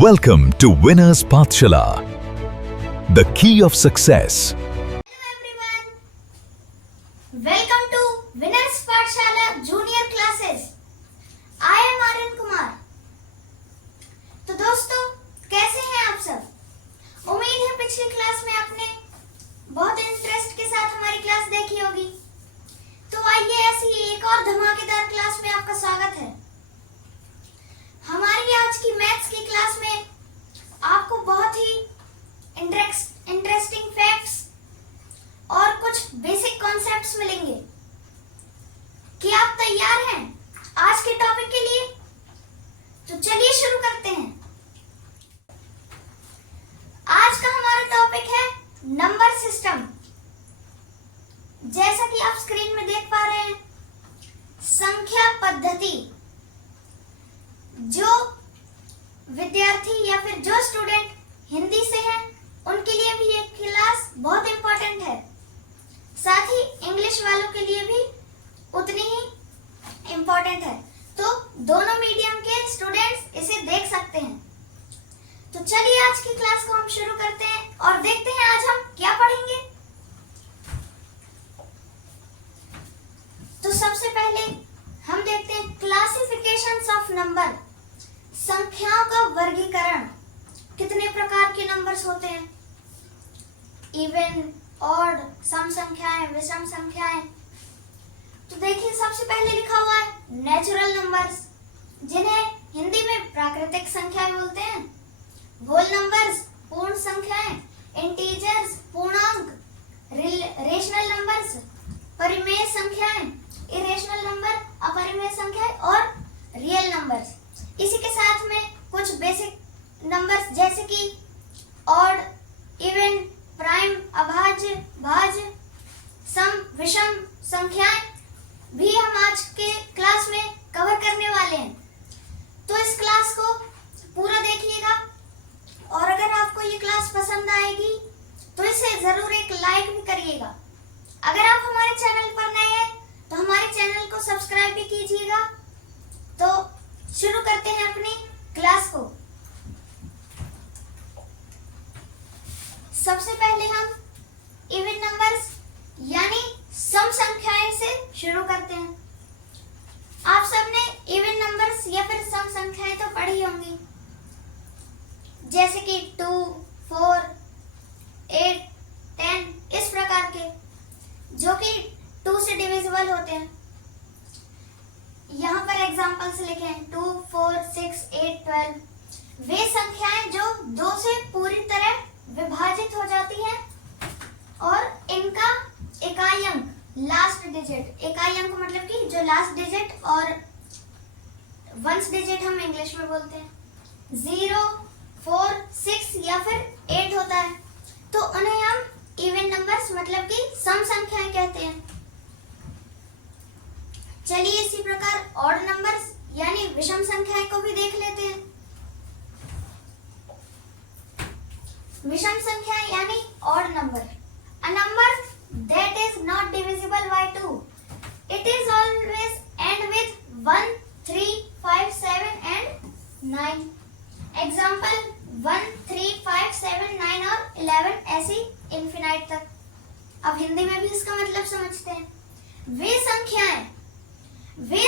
Welcome to Winners Pathshala, the key of success. Hello everyone. Welcome to Winners Pathshala Junior Classes. I am Aryan Kumar. तो दोस्तों कैसे हैं आप सब? उम्मीद है पिछली क्लास में आपने बहुत इंटरेस्ट के साथ हमारी क्लास देखी होगी। तो आइए ऐसी एक और धमाकेदार क्लास में आपका स्वागत है। हमारी आज की मैथ्स की क्लास में आपको बहुत ही इंटरेस्टिंग फैक्ट्स और कुछ बेसिक कॉन्सेप्ट्स मिलेंगे। क्या आप तैयार हैं आज के टॉपिक के लिए? तो चलिए शुरू करते हैं। आज का हमारा टॉपिक है नंबर सिस्टम। जैसा कि आप स्क्रीन में देख पा रहे हैं, संख्या पद्धति। जो विद्यार्थी या फिर जो स्टूडेंट हिंदी से हैं, उनके लिए भी ये क्लास बहुत इंपॉर्टेंट है। साथ ही इंग्लिश वालों के लिए भी उतनी ही इंपॉर्टेंट है। तो दोनों मीडियम के स्टूडेंट्स इसे देख सकते हैं। तो चलिए आज की क्लास को हम शुरू करते हैं और देखते हैं आज हम क्या पढ़ेंगे। तो सबसे पहले हम देखते हैं क्लासिफिकेशंस ऑफ नंबर। संख्याओं का वर्गीकरण। कितने प्रकार के नंबर्स होते हैं? इवन, ऑड, सम संख्याएं, विषम संख्याएं। तो देखिए सबसे पहले लिखा हुआ है नेचुरल नंबर्स, जिन्हें हिंदी में प्राकृतिक संख्याएं बोलते हैं। होल नंबर्स, पूर्ण संख्याएं। इंटीजर्स, पूर्णांक। रेशनल नंबर्स, परिमेय संख्याएं। इरेशनल नंबर, अपरिमेय संख्याएं। और रियल नंबर्स। इसी के साथ में कुछ बेसिक नंबर्स जैसे कि ऑड, इवन, प्राइम, अभाज्य, भाज्य, सम, विषम संख्याएं भी हम आज के क्लास में कवर करने वाले हैं। तो इस क्लास को पूरा देखिएगा और अगर आपको ये क्लास पसंद आएगी तो इसे जरूर एक लाइक भी करिएगा। अगर आप हमारे चैनल पर नए हैं तो हमारे चैनल को सब्सक्राइब भी कीजिएगा। तो शुरू करते हैं अपनी क्लास को। सबसे पहले हम इवन नंबर्स यानी सम संख्याएं से शुरू करते हैं। आप सबने इवन नंबर्स या फिर सम संख्याएं तो पढ़ी होंगी, जैसे कि 2, 4, 8, 10 इस प्रकार के, जो कि 2 से डिविजिबल होते हैं। यहाँ पर एग्जांपल्स लिखे हैं 2, 4, 6, 8, 12। वे संख्याएं जो 2 से पूरी तरह विभाजित हो जाती हैं और इनका इकाई अंक, लास्ट डिजिट, इकाई अंक मतलब कि जो लास्ट डिजिट और वंस डिजिट हम इंग्लिश में बोलते हैं, 0, 4, 6 या फिर 8 होता है। तो उन्हें हम इवन नंबर्स मतलब कि सम संख्याएं कहते हैं। चलिए इसी प्रकार ऑड नंबर्स यानी विषम संख्याएं को भी देख लेते हैं। विषम संख्याएं यानी odd number, a number that is not divisible by 2, it is always and with 1, 3, 5, 7 and 9। Example 1, 3, 5, 7, 9 और 11 ऐसी इंफिनाइट तक। अब हिंदी में भी इसका मतलब समझते हैं। वे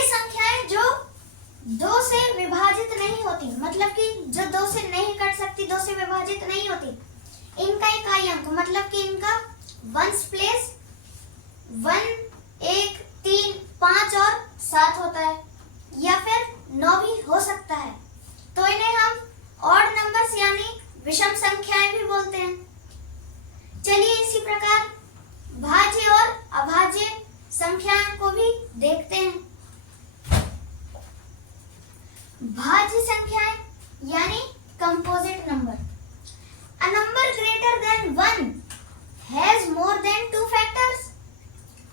संख्याएं जो 2 से विभाजित नहीं होती, मतलब कि जो 2 से नहीं कट सकती, 2 से विभाजित नहीं होती, इनका इकाई अंक मतलब कि इनका वंस प्लेस 1, 1, 3, 5 और 7 होता है या फिर 9 भी हो सकता है। तो इन्हें हम ऑड नंबर्स यानी विषम संख्याएं भी बोलते हैं। चलिए इसी प्रकार भाज्य और अभाज्य संख्याओं को भी देखते हैं। भाज्य संख्याएं यानी composite number, a number greater than 1 has more than 2 factors,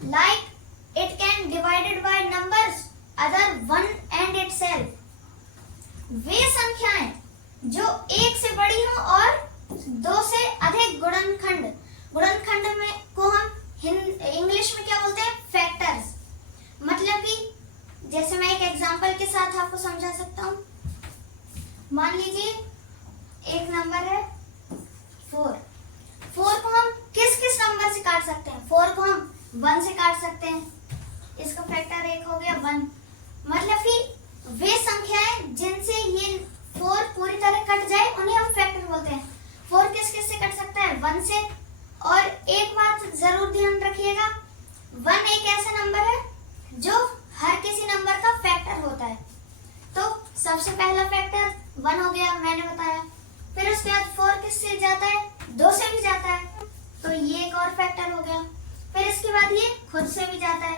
like it can divided by numbers other 1 and itself. वे संख्याएं जो 1 से बड़ी हो और 2 से अधिक गुणनखंड में को हम इंग्लिश में क्या बोलते हैं? फैक्टर्स। मतलब कि जैसे मैं एक एग्जांपल के साथ आपको समझा सकता हूँ। मान लीजिए एक नंबर है 4। 4 को हम किस किस नंबर से काट सकते हैं? 4 को हम 1 से काट सकते हैं। इसका फैक्टर 1 हो गया 1। मतलब कि वे संख्याएं जिनसे ये 4 पूरी तरह कट जाए उन्हें हम फैक्टर बोलते हैं। 4 किस किस से कट सकता है? 1 से। और एक बात जरूर ध्यान रखिएगा, 1 एक ऐसा नंबर है जो हर किसी नंबर का फैक्टर होता है। तो सबसे पहला फैक्टर 1 हो गया, मैंने बताया। फिर उसके बाद 4 किससे जाता है? 2 से भी जाता है, तो ये एक और फैक्टर हो गया। फिर इसके बाद ये खुद से भी जाता है।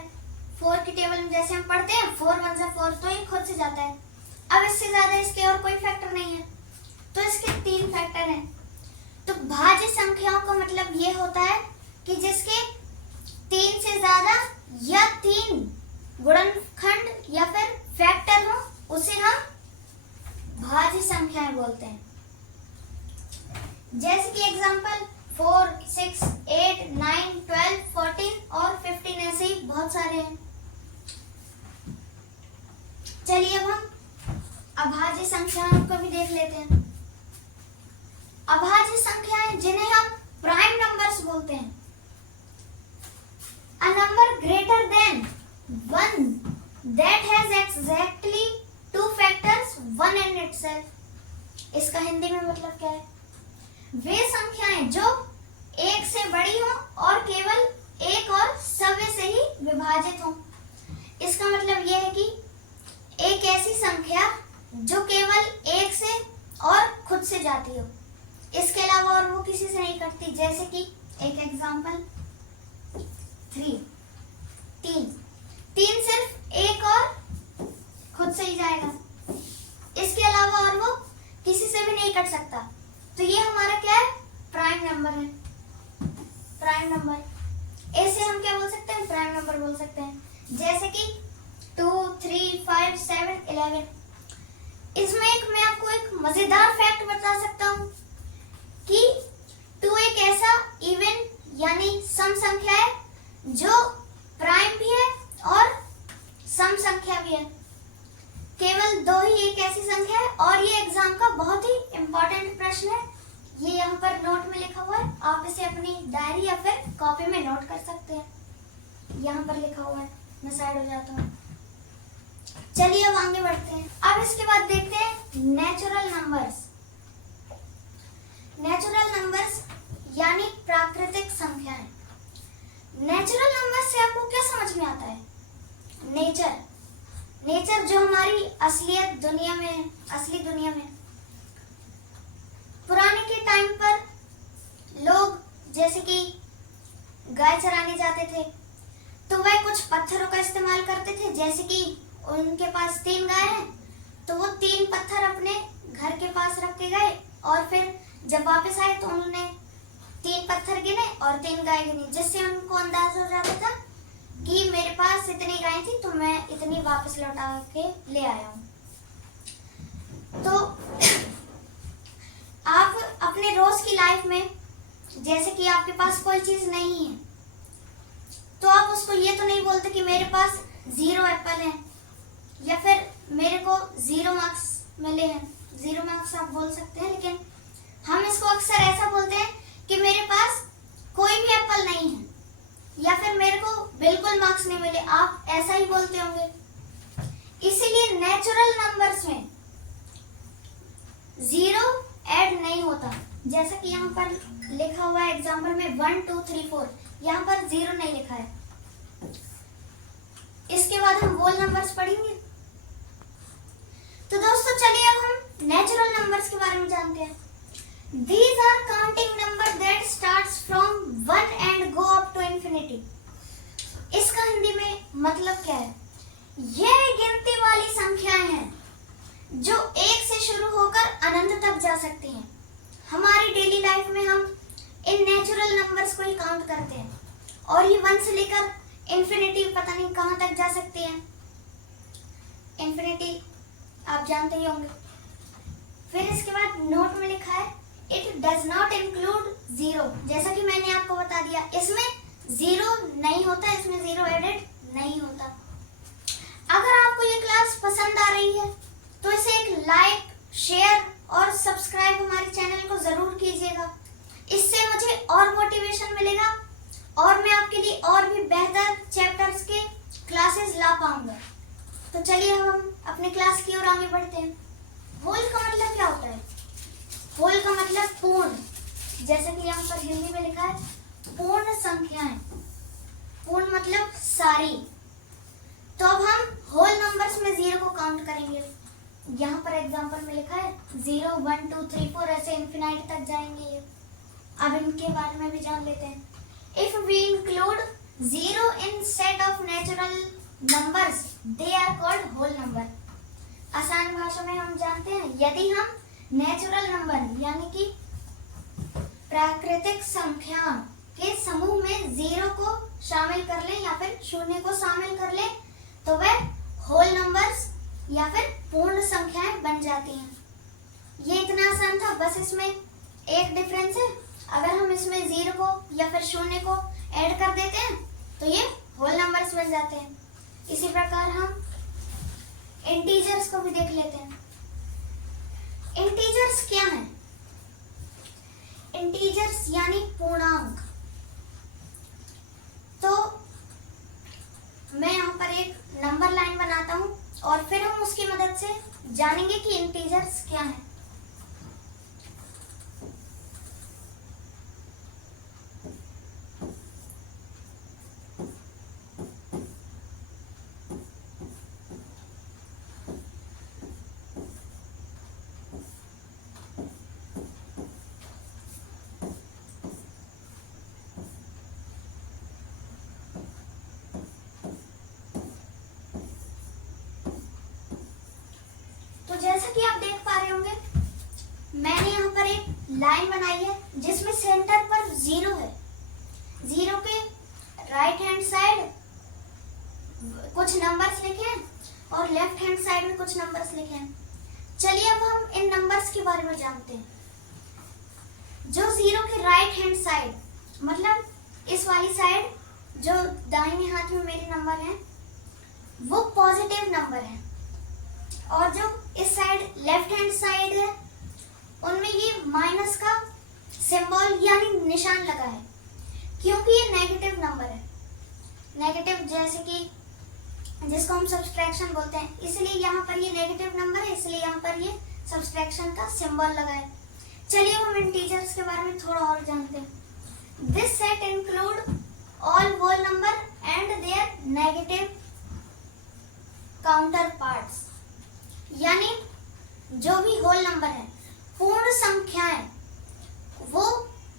4 की टेबल में जैसे हम पढ़ते हैं 4 1 जा 4, तो ये खुद से जाता है। अब इससे ज्यादा इसके और कोई फैक्टर नहीं है, तो इसके 3 फैक्टर हैं। तो भाज्य संख्याओं का मतलब ये होता है कि जिसके 3 से ज्यादा या 3 गुणनखंड या फिर फैक्टर हो, उसे हम भाज्य संख्याएं बोलते हैं। जैसे कि एग्जांपल 4 6 8 9 12 14 और 15 ऐसे ही बहुत सारे हैं। चलिए अब हम अभाज्य संख्याओं को भी देख लेते हैं। अभाज्य संख्याएं जिन्हें हम प्राइम नंबर्स बोलते हैं। A number greater than 1 that has exactly 2 factors 1 in itself। इसका हिंदी में मतलब क्या है? वे संख्याएं जो 1 से बड़ी हो और केवल 1 और सव्य से ही विभाजित हो। इसका मतलब यह है कि एक ऐसी संख्या जो केवल 1 से और खुद से जाती हो, इसके अलावा और वो किसी से नहीं कटती। जैसे कि एक एग्जांपल 3 सिर्फ 1 और खुद से ही जाएगा, इसके अलावा और वो किसी से भी नहीं कट सकता। तो ये हमारा क्या है? प्राइम नंबर है। प्राइम नंबर ऐसे हम क्या बोल सकते हैं? प्राइम नंबर बोल सकते हैं। जैसे कि 2 3 5 7 11। इसमें मैं आपको एक मजेदार फैक्ट बता सकता हूँ कि 2 एक ऐसा इवन यानी सम संख्या है जो प्राइम भी है और सम संख्या भी है। केवल 2 ही एक ऐसी संख्या है, और ये एग्जाम का बहुत ही इंपॉर्टेंट प्रश्न है। ये यहाँ पर नोट में लिखा हुआ है, आप इसे अपनी डायरी या फिर कॉपी में नोट कर सकते हैं। यहाँ पर लिखा हुआ है, मैं साइड हो जाता हूँ। चलिए अब आगे बढ़ते हैं। अब इसके बाद देखते हैं नेचुरल नंबर्स। नेचुरल नंबर्स यानी प्राकृतिक संख्याएं। नेचुरल नंबर से आपको क्या समझ में आता है? नेचर जो हमारी असलियत दुनिया में है, असली दुनिया में। पुराने के टाइम पर लोग जैसे कि गाय चराने जाते थे, तो वह कुछ पत्थरों का इस्तेमाल करते थे। जैसे कि उनके पास 3 गाय हैं, तो वो 3 पत्थर अपने घर के पास रख के गए, और फिर जब वापस आए तो उन्होंने 3 पत्थर गिने और 3 गाय गिनी, जिससे उनको अंदाजा हो जाता था कि मेरे पास इतनी गाय थी तो मैं इतनी वापस लौटा के ले आया हूँ। तो आप अपने रोज की लाइफ में जैसे कि आपके पास कोई चीज नहीं है, तो आप उसको ये तो नहीं बोलते कि मेरे पास 0 एप्पल है, या फिर मेरे को 0 मार्क्स मिले हैं। 0 मार्क्स आप बोल सकते हैं, लेकिन हम इसको अक्सर ऐसा बोलते हैं कि मेरे पास कोई भी एप्पल नहीं है, या फिर मेरे को बिल्कुल मार्क्स नहीं मिले। आप ऐसा ही बोलते होंगे। इसीलिए नेचुरल नंबर्स में 0 ऐड नहीं होता। जैसा कि यहाँ पर लिखा हुआ है एग्जाम्पल में 1 2 3 4, यहाँ पर 0 नहीं लिखा है। इसके बाद हम होल नंबर्स पढ़ेंगे। तो दोस्तों चलिए अब हम नेचुरल नंबर्स के बारे में जानते हैं। These are counting number that starts from 1 and go up to infinity। इसका हिंदी में मतलब क्या है? यह गिनती वाली संख्याएं हैं जो 1 से शुरू होकर अनंत तक जा सकती हैं। हमारी डेली लाइफ में हम इन नेचुरल नंबर्स को ही काउंट करते हैं, और ये 1 से लेकर इन्फिनिटी पता नहीं कहाँ तक जा सकती है। इन्फिनिटी आप जानते ही होंगे। फिर इसके बाद नोट में लिखा है इट डज नॉट इंक्लूड 0। जैसा कि मैंने आपको बता दिया, इसमें 0 नहीं होता, इसमें 0 एडेड नहीं होता। अगर आपको ये क्लास पसंद आ रही है तो इसे एक लाइक, शेयर और सब्सक्राइब हमारे चैनल चलिए हम अपने क्लास की ओर आगे बढ़ते हैं। होल का मतलब क्या होता है? होल का मतलब पूर्ण, जैसे कि यहाँ पर हिंदी में लिखा है पूर्ण संख्याएं। पूर्ण मतलब सारी। तो अब हम होल नंबर्स में 0 को काउंट करेंगे। यहाँ पर एग्जांपल में लिखा है 0 1 2 3 4 ऐसे इन्फिनाइट तक जाएंगे ये। अब इनके बारे में भी जान लेते हैं। If we include 0 in set of natural numbers they are called whole number. आसान भाषा में हम जानते हैं, यदि हम नेचुरल नंबर यानी कि प्राकृतिक संख्या के समूह में 0 को शामिल कर ले या फिर 0 को शामिल कर ले तो वह होल नंबर्स या फिर पूर्ण संख्याएं बन जाती हैं। ये इतना आसान था, बस इसमें एक डिफरेंस है। अगर हम इसमें 0 को या फिर 0 को ऐड कर देते हैं तो ये होल नंबर्स बन जाते हैं। इसी प्रकार हम इंटीजर्स को भी देख लेते हैं। इंटीजर्स क्या हैं? इंटीजर्स यानी पूर्णांक। तो मैं यहाँ पर एक नंबर लाइन बनाता हूँ और फिर हम उसकी मदद से जानेंगे कि इंटीजर्स क्या हैं। तो जैसा कि आप देख पा रहे होंगे, मैंने यहाँ पर एक लाइन बनाई है जिसमें सेंटर पर 0 है। 0 के राइट हैंड साइड कुछ नंबर्स लिखे हैं और लेफ्ट हैंड साइड में कुछ नंबर्स लिखे हैं। चलिए अब हम इन नंबर्स के बारे में जानते हैं। जो 0 के राइट हैंड साइड मतलब इस वाली साइड जो दाहिने हाथ में मेरे नंबर हैं वो पॉजिटिव नंबर है, और जो इस साइड लेफ्ट हैंड साइड है उनमें ये माइनस का सिंबल यानी निशान लगा है, क्योंकि ये नेगेटिव नंबर है। नेगेटिव जैसे कि जिसको हम सब्सट्रैक्शन बोलते हैं, इसलिए यहाँ पर ये नेगेटिव नंबर है, इसलिए यहाँ पर ये सब्सट्रैक्शन का सिंबल लगा है। चलिए हम इंटीजर्स के बारे में थोड़ा और जानते हैं। This set include all whole number and their negative counterparts. यानी जो भी होल नंबर है, पूर्ण संख्याएं, वो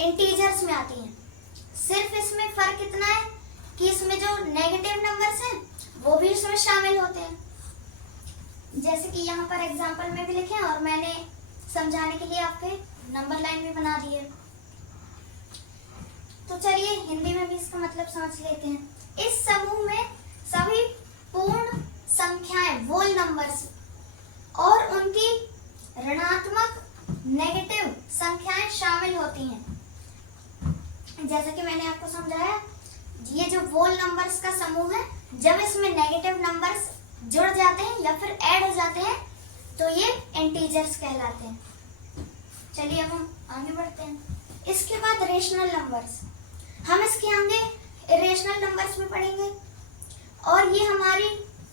इंटीजर्स में आती हैं। सिर्फ इसमें फर्क इतना है कि इसमें जो नेगेटिव नंबर्स हैं वो भी इसमें शामिल होते हैं, जैसे कि यहाँ पर एग्जांपल में भी लिखे हैं और मैंने समझाने के लिए आपके नंबर लाइन भी बना दी है। तो चलिए हिंदी में भी इसका मतलब समझ लेते हैं। इस समूह में सभी पूर्ण संख्याएं वोल नंबर्स और उनकी ऋणात्मक नेगेटिव संख्याएं शामिल होती हैं। जैसा कि मैंने आपको समझाया, ये जो वोल नंबर्स का समूह है, जब इसमें नेगेटिव नंबर्स जुड़ जाते हैं या फिर ऐड हो जाते हैं तो ये इंटीजर्स कहलाते हैं। चलिए अब हम आगे बढ़ते हैं। इसके बाद रेशनल नंबर्स, हम इसके आगे इरेशनल नंबर्स में पढ़ेंगे और ये हमारी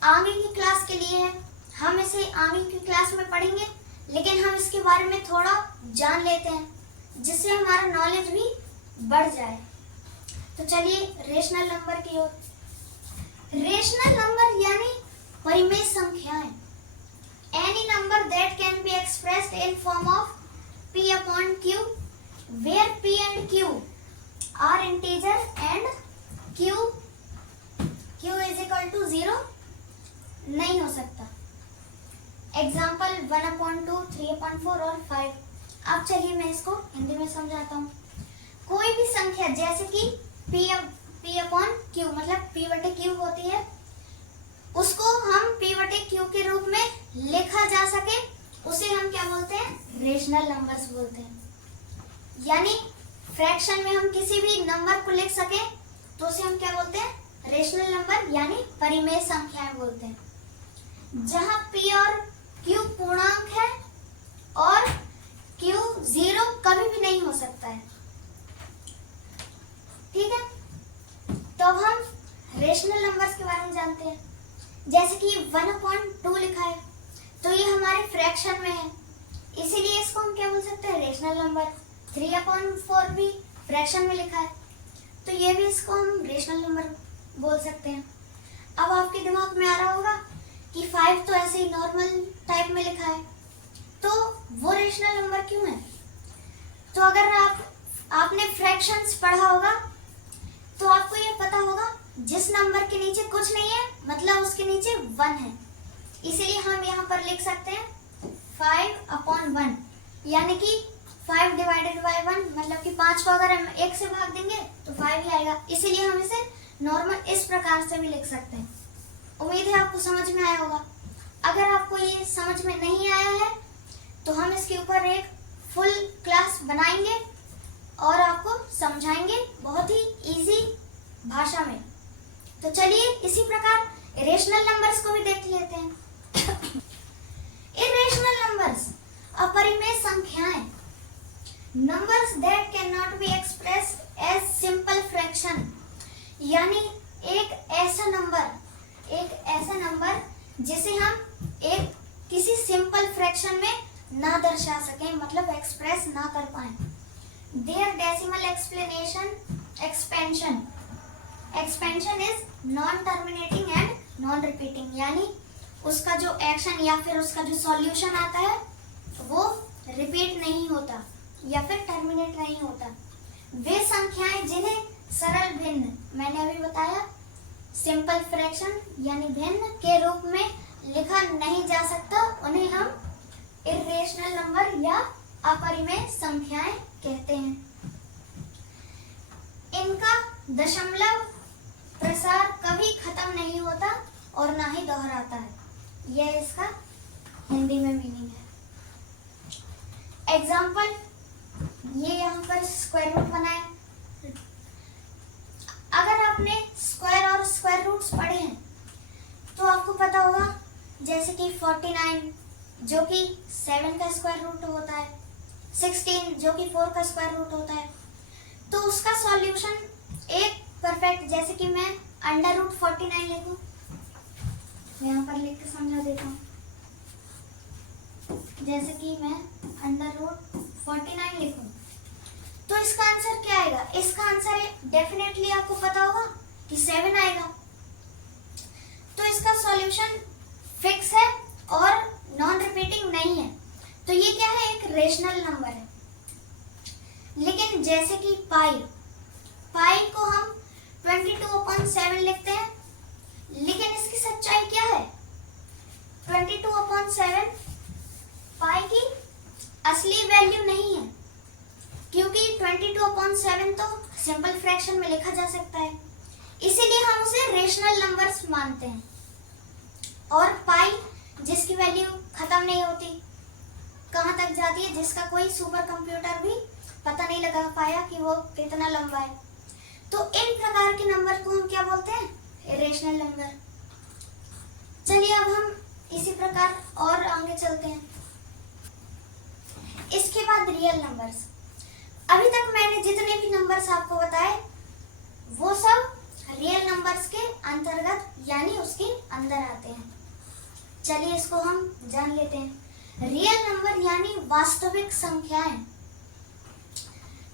आगे की क्लास के लिए है। हम इसे आगे की क्लास में पढ़ेंगे, लेकिन हम इसके बारे में थोड़ा जान लेते हैं जिससे हमारा नॉलेज भी बढ़ जाए। तो चलिए रेशनल नंबर की ओर। रेशनल नंबर यानी परिमेय संख्याएं। Any number that can be expressed in form of p upon q, where p and q are integer and q is equal to 0 नहीं हो सकता। एग्जाम्पल 1/2, 3/4 और 5। अब चलिए मैं इसको हिंदी में समझाता हूँ। कोई भी संख्या जैसे कि p/q मतलब p/q होती है, उसको हम p/q के रूप में लिखा जा सके, उसे हम क्या बोलते हैं? रेशनल नंबर्स बोलते हैं। यानी फ्रैक्शन में हम किसी भी नंबर को लिख सके तो उसे हम क्या बोलते हैं? रेशनल नंबर यानी परिमेय संख्याएं बोलते हैं। जहां p और q पूर्णांक है और q 0 कभी भी नहीं हो सकता है। ठीक है, तो अब हम रेशनल नंबर्स के बारे में जानते हैं। जैसे कि 1/2 लिखा है, तो ये हमारे फ्रैक्शन में है, इसीलिए इसको हम क्या बोल सकते हैं, रेशनल नंबर। 3/4 भी फ्रैक्शन में लिखा है, तो ये भी इसको हम रेशनल नंबर बोल सकते हैं। अब आपके दिमाग में आ रहा होगा कि 5 तो ऐसे ही नॉर्मल टाइप में लिखा है, तो वो रेशनल नंबर क्यों है? तो अगर आपने फ्रैक्शंस पढ़ा होगा तो आपको ये पता होगा जिस नंबर के नीचे कुछ नहीं है मतलब उसके नीचे 1 है, इसीलिए हम यहाँ पर लिख सकते हैं 5/1, यानी कि 5 डिवाइडेड बाय 1, मतलब कि 5 को अगर हम 1 से भाग देंगे तो 5 ही आएगा, इसीलिए हम इसे नॉर्मल इस प्रकार से भी लिख सकते हैं। उम्मीद है आपको समझ में आया होगा। अगर आपको ये समझ में नहीं आया है तो हम इसके ऊपर एक फुल क्लास बनाएंगे और आपको समझाएंगे बहुत ही इजी भाषा में। तो चलिए इसी प्रकार इरेशनल नंबर्स को भी देख लेते हैं। इरेशनल नंबर्स अपरिमेय संख्याएं, numbers that cannot be expressed as simple fraction, यानी एक ऐसा नंबर जिसे हम एक किसी सिंपल फ्रैक्शन में ना दर्शा सकें, मतलब एक्सप्रेस ना कर पाए। Their decimal expansion is non terminating and non repeating, यानी उसका जो एक्शन या फिर उसका जो सॉल्यूशन आता है वो रिपीट नहीं होता या फिर टर्मिनेट नहीं होता। वे संख्याएं जिन्हें सरल भिन्न, मैंने अभी बताया सिंपल फ्रैक्शन यानी भिन्न के रूप में लिखा नहीं जा सकता, उन्हें हम इर्रेशनल नंबर या अपरिमेय संख्याएं कहते हैं। इनका दशमलव प्रसार कभी खत्म नहीं होता और ना ही दोहराता है, यह इसका हिंदी में मीनिंग है। एग्जाम्पल, ये यहाँ पर स्क्वायर रूट बनाए, अगर आपने स्क्वायर और स्क्वायर रूट्स पढ़े हैं तो आपको पता होगा जैसे कि 49 जो कि 7 का स्क्वायर रूट होता है, 16 जो कि 4 का स्क्वायर रूट होता है, तो उसका सॉल्यूशन एक परफेक्ट, जैसे कि मैं √49 लिखूं, यहाँ पर लिख के समझा देता हूँ। जैसे कि मैं √49 लिखूं तो इसका आंसर क्या आएगा? इसका आंसर डेफिनेटली आपको पता होगा कि 7 आएगा। तो इसका सॉल्यूशन फिक्स है और नॉन रिपीटिंग नहीं है, तो ये क्या है? एक रेशनल नंबर है। लेकिन जैसे कि पाई को हम 22/7 लिखते हैं, लेकिन इसकी सच्चाई क्या है? 22/7 पाई की असली वैल्यू नहीं है, क्योंकि 22/7 तो सिंपल फ्रैक्शन में लिखा जा सकता है, इसीलिए हम उसे रेशनल नंबर्स मानते हैं। और पाई जिसकी वैल्यू खत्म नहीं होती, कहाँ तक जाती है, जिसका कोई सुपर कंप्यूटर भी पता नहीं लगा पाया कि वो कितना लंबा है, तो इन प्रकार के नंबर को हम क्या बोलते हैं? Irrational number. चलिए अब हम इसी प्रकार और आगे चलते हैं। इसके बाद रियल नंबर्स। अभी तक मैंने जितने भी नंबर्स आपको बताए वो सब रियल नंबर्स के अंतर्गत यानी उसके अंदर आते हैं। चलिए इसको हम जान लेते हैं। रियल नंबर यानी वास्तविक संख्याएं,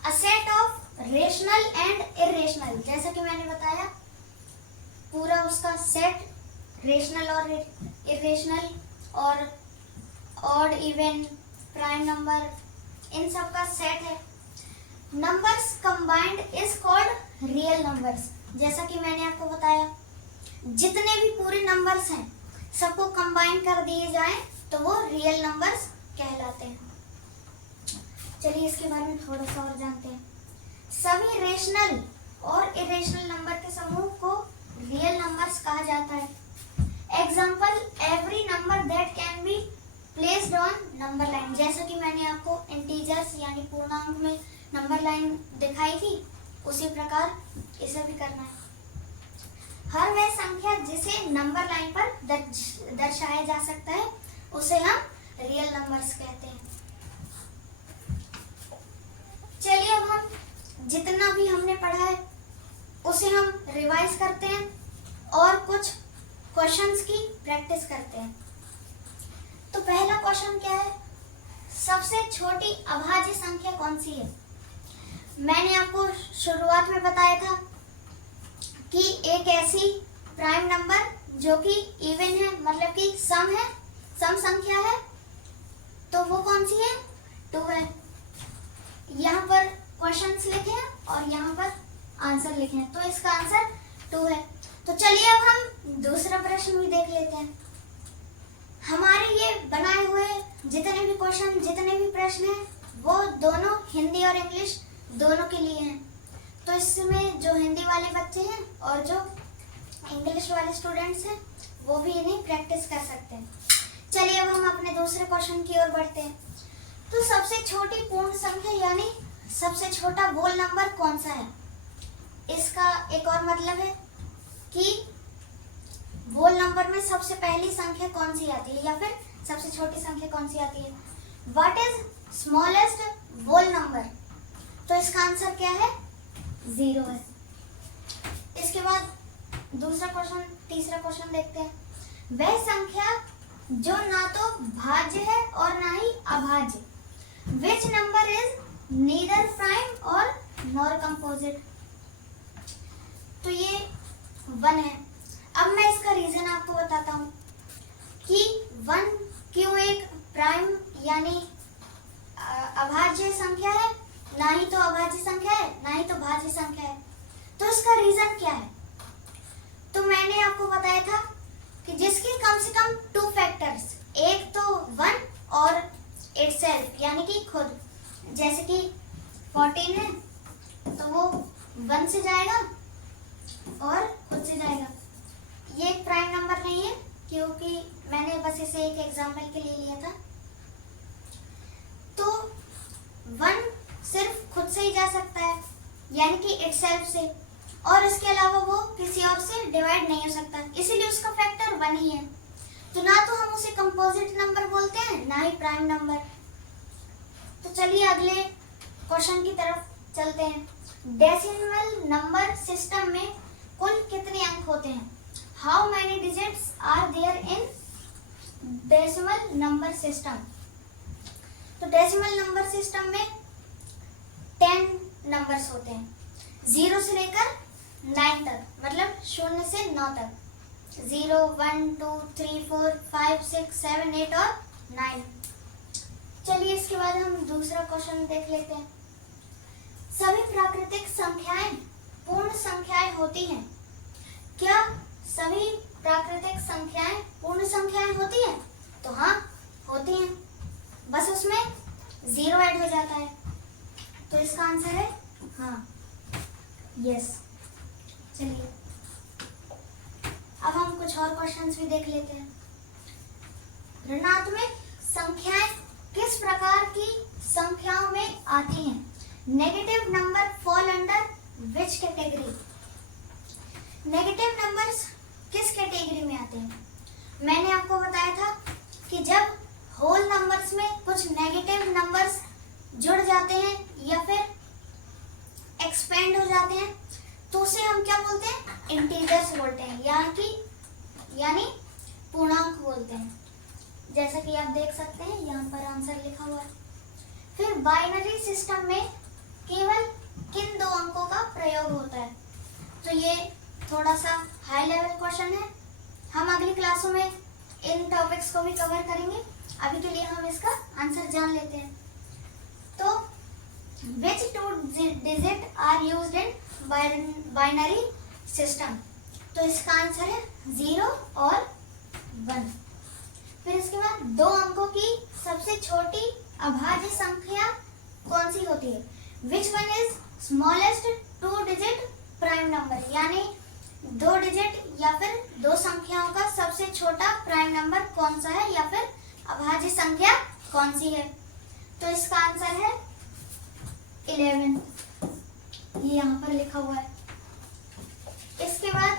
a set of rational and irrational, जैसा कि मैंने बताया पूरा उसका सेट रेशनल और इरेशनल और ऑड इवन प्राइम नंबर, इन सब का सेट है। Numbers combined is called real numbers, जैसा कि मैंने आपको बताया जितने भी पूरे नंबर्स हैं सबको कंबाइन कर दिए जाएं तो वो रियल नंबर्स कहलाते हैं। चलिए इसके बारे में थोड़ा सा और जानते हैं। सभी रेशनल और इरेशनल नंबर के समूह को रियल नंबर्स कहा जाता है। Example, every number that can be placed on number line, जैसा कि मैंने आपको इंटीजर्स यानी पूर्णांक में नंबर लाइन दिखाई थी, उसी प्रकार इसे भी करना है। हर वह संख्या जिसे नंबर लाइन पर दर्शाया जा सकता है उसे हम रियल नंबर्स कहते हैं। चलिए अब हम जितना भी हमने पढ़ा है उसे हम रिवाइज करते हैं और कुछ क्वेश्चंस की प्रैक्टिस करते हैं। तो पहला क्वेश्चन क्या है, सबसे छोटी अभाज्य संख्या कौन सी है? मैंने आपको शुरुआत में बताया था कि एक ऐसी प्राइम नंबर जो कि इवन है, मतलब कि सम है, सम संख्या है, तो वो कौन सी है? 2 है। यहाँ पर क्वेश्चंस लिखे हैं और यहाँ पर आंसर लिखे हैं, तो इसका आंसर 2 है। तो चलिए अब हम दूसरा प्रश्न भी देख लेते हैं। हमारे ये बनाए हुए जितने भी क्वेश्चन, जितने भी प्रश्न हैं, वो दोनों हिंदी और इंग्लिश दोनों के लिए हैं। तो इसमें जो हिंदी वाले बच्चे हैं और जो इंग्लिश वाले स्टूडेंट्स हैं, वो भी इन्हें प्रैक्टिस कर सकते हैं। चलिए अब हम अपने दूसरे क्वेश्चन की ओर बढ़ते हैं। तो सबसे छोटी पूर्ण संख्या यानी सबसे छोटा होल नंबर कौन सा है? इसका एक और मतलब है कि होल नंबर में सबसे पहली संख्या कौन सी आती है या फिर सबसे छोटी संख्या कौन सी आती है? What is smallest whole number? तो इसका आंसर क्या है? 0 है। इसके बाद दूसरा क्वेश्चन, तीसरा क्वेश्चन देखते हैं। वह संख्या जो ना तो भाज्य है और ना ही अभाज्य, which number is neither prime और नॉर कंपोजिट? तो ये 1 है। अब मैं इसका रीजन आपको बताता हूँ कि 1 क्यों एक प्राइम यानी अभाज्य संख्या है, ना ही तो अभाज्य संख्या है, ना ही तो भाज्य संख्या है। तो इसका रीजन क्या है? तो मैंने आपको बताया था कि जिसके कम से कम 2 फैक्टर्स, एक तो 1 और इटसेल्फ यानी कि खुद, जैसे कि 14 है तो वो 1 से जाएगा और खुद से जाएगा। ये एक प्राइम नंबर नहीं है क्योंकि मैंने बस इसे एक एग्जाम्पल के लिए लिया था। तो 1 सिर्फ खुद से ही जा सकता है यानी कि इटसेल्फ से, और इसके अलावा वो किसी और से डिवाइड नहीं हो सकता, इसीलिए उसका फैक्टर 1 ही है। तो ना तो हम उसे कंपोजिट नंबर बोलते हैं, ना ही प्राइम नंबर। तो चलिए अगले क्वेश्चन की तरफ चलते हैं। डेसिमल नंबर सिस्टम में कुल कितने अंक होते हैं? How many digits are there in decimal number system? तो डेसिमल नंबर सिस्टम में 10 नंबर्स होते हैं, 0 से लेकर 9 तक, मतलब 0 से 9 तक। 0, 1, 2, 3, 4, 5, 6, 7, 8 और 9। चलिए इसके बाद हम दूसरा क्वेश्चन देख लेते हैं। सभी प्राकृतिक संख्याएं पूर्ण संख्याएं होती हैं? क्या सभी प्राकृतिक संख्याएं पूर्ण संख्याएं होती हैं? तो हाँ, होती हैं, बस उसमें 0 ऐड हो जाता है। तो इसका आंसर है हाँ, यस। चलिए अब हम कुछ और क्वेश्चंस भी देख लेते हैं। ऋणात्मक संख्याएं किस प्रकार की संख्याओं में आती हैं? Negative number fall under which category? Negative numbers किस कैटेगरी में आते हैं? मैंने आपको बताया था कि जब होल नंबर्स में कुछ नेगेटिव नंबर्स जुड़ जाते हैं या फिर एक्सपेंड हो जाते हैं तो उसे हम क्या बोलते हैं? इंटीजर्स बोलते हैं, यानी पूर्णांक बोलते हैं। जैसा कि आप देख सकते हैं यहाँ पर आंसर लिखा हुआ है। फिर बाइनरी सिस्टम में केवल किन 2 अंकों का प्रयोग होता है? तो ये थोड़ा सा हाई लेवल क्वेश्चन है, हम अगली क्लासों में इन टॉपिक्स को भी कवर करेंगे। अभी के लिए हम इसका आंसर जान लेते हैं। तो which 2 digit are used in binary system? तो इसका आंसर है 0 और 1। फिर इसके बाद 2 अंकों की सबसे छोटी अभाज्य संख्या कौन सी होती है? Which one is smallest 2 digit prime number? यानी 2 डिजिट या फिर 2 संख्याओं का सबसे छोटा प्राइम नंबर कौन सा है या फिर अभाज्य संख्या कौन सी है? तो इसका आंसर है 11, ये यहाँ पर लिखा हुआ है। इसके बाद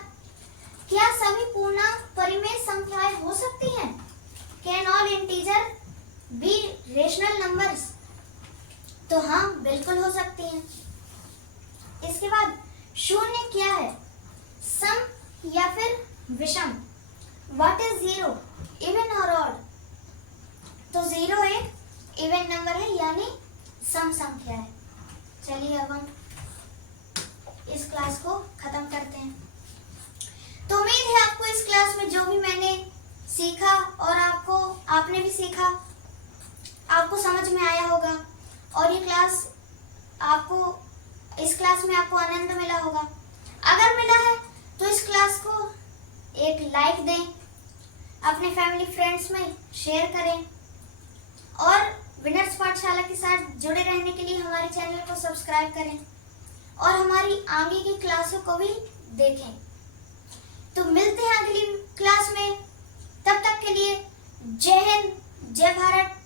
क्या सभी पूर्णांक परिमेय संख्याएं हो सकती हैं? Can all integer be rational numbers? तो हाँ, बिल्कुल हो सकती हैं। इसके बाद शून्य क्या है? सम या फिर विषम? व्हाट इज जीरो, इवन और ऑड? तो जीरो एक इवन नंबर है, यानी सम संख्या है। चलिए अब हम इस क्लास को खत्म करते हैं। तो उम्मीद है आपको इस क्लास में जो भी मैंने सीखा और आपने भी सीखा, आपको समझ में आया होगा और ये क्लास इस क्लास में आपको आनंद मिला होगा। अगर मिला है तो इस क्लास को एक लाइक दें, अपने फैमिली फ्रेंड्स में शेयर करें और विनर्स पाठशाला के साथ जुड़े रहने के लिए हमारे चैनल को सब्सक्राइब करें और हमारी आगे की क्लासों को भी देखें। तो मिलते हैं अगली क्लास में, तब तक के लिए जय हिंद, जय भारत।